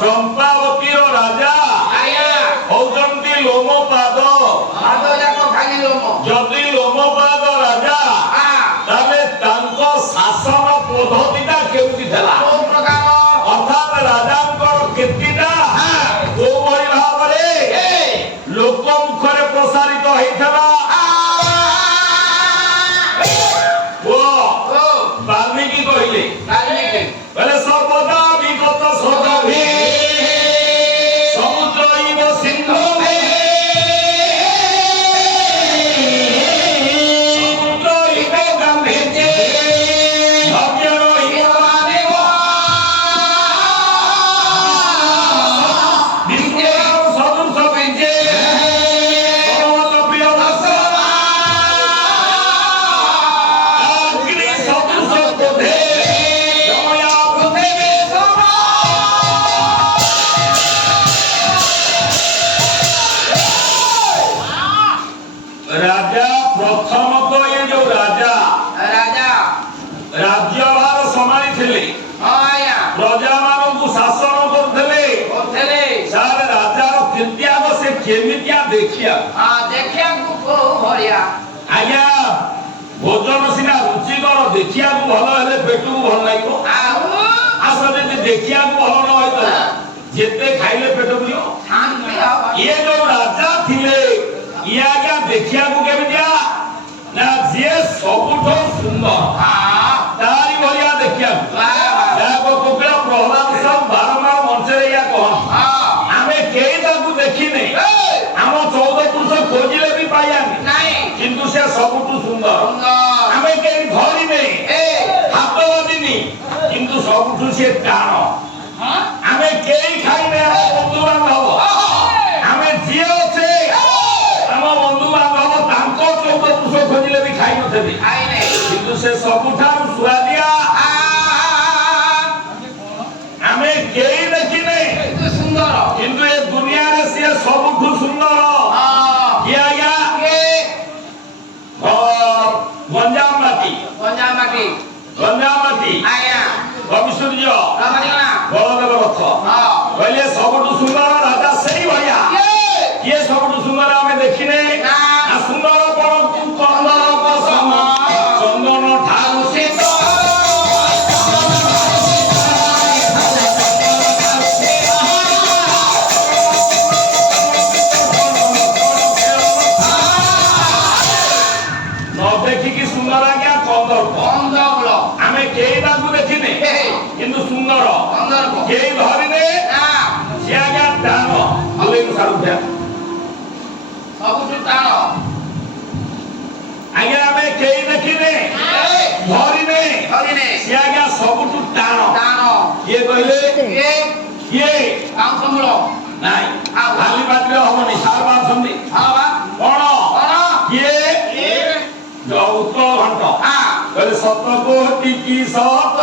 चंपावती राजा होती लोमपाद जदि लोमपाद राजा शासन पद्धतिटा केउटी थला अर्थात राजा कीर्तिटा जो भली भाव लोक मुखरे प्रसारित होइथला वाल्मीकि कहले सर्वदा विगत सदभि समुद्रैव सिंधु समुद्रैव गम्भीर्ये भव्यैव मादेव विश्वं सदृश बीजे सर्वतोप्रिय भाषा अग्नि सदृश बोधे राजा प्रथम तो ये जो राजा राज्यभार संभाली थे प्रजा मान को शासन करते सारे राजा कीर्तिया से केमितिया देखिया आज्ञा भोजन सीना रुचिकर देखिया भल हेले पेट को भल लगे आस देखिया भल न हो जिते खाइले पेट बुलियो ये जो राजा थिले ये आज्ञा देखिया को केमितिया ना जे सबुठो सुंदर तारी भलिया देखिया जाको कोकला प्रहलाद सब बारंबार मंचरे या कहन आमे केई ताकू देखिने हम 14 पुरुष खोजिले भी पायानी नहीं किंतु से सबुठो सुंदर आमे केई धरी नै हाथ बादिनी किंतु सबुठो से टाण आमे केई खाइने बंधु बांधव आमे जिए আছে हम बंधु बांधव तांको 14 पुरुष खोजिले भी खाइ नथबी किंतु से सबुठा सुआदिया आमे केई देखिने सुंदर किंतु ए दुनिया रे से सबुठु सुंदर किया गया गंजाम माटी आया भविष्य बलदेव रथ कहले सबुठु सुंदर राजा सही भैया ये सबुठु सुंदर आमे देखिने ना सुंदर पर कंदर पसम चंदन ठाकु से देखिकी सुंदर आज्ञा कंदर आमे केई बाबू देखिने किंतु सुंदर केई धरिने से आज्ञा टाण बोले सारुध्या सबुठु टाण आज्ञा आमे केई देखिने धरिने से आज्ञा सबुठु टाण ये कहले ये कांसमूल नाही खाली बाटले होबनी सारबा संधि कोन ये जो उत्तर घंटा कहले सत कोटि की सत